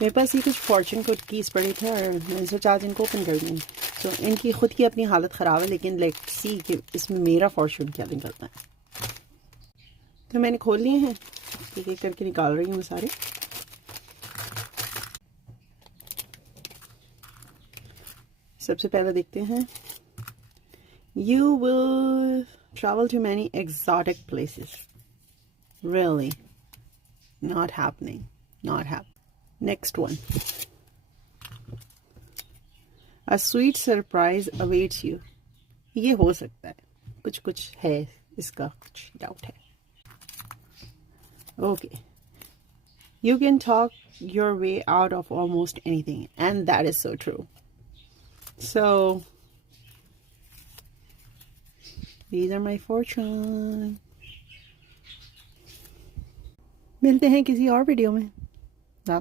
मेरे पास ये कुछ फॉर्चून कुकीज़ पड़े थे और मैंने सोचा आज इनको ओपन कर दूँ। तो इनकी खुद की अपनी हालत ख़राब है, लेकिन लेट्स सी कि इसमें मेरा फॉर्चून क्या निकलता है। तो मैंने खोल लिए हैं, एक एक करके निकाल रही हूँ सारे। सबसे पहले देखते हैं, you will travel to many exotic places. Really not happening, not happening. Next one, a sweet surprise awaits you. ये हो सकता है, कुछ कुछ है इसका, कुछ डाउट है। Okay, you can talk your way out of almost anything, and that is so true. So these are my fortune. मिलते हैं किसी और वीडियो में।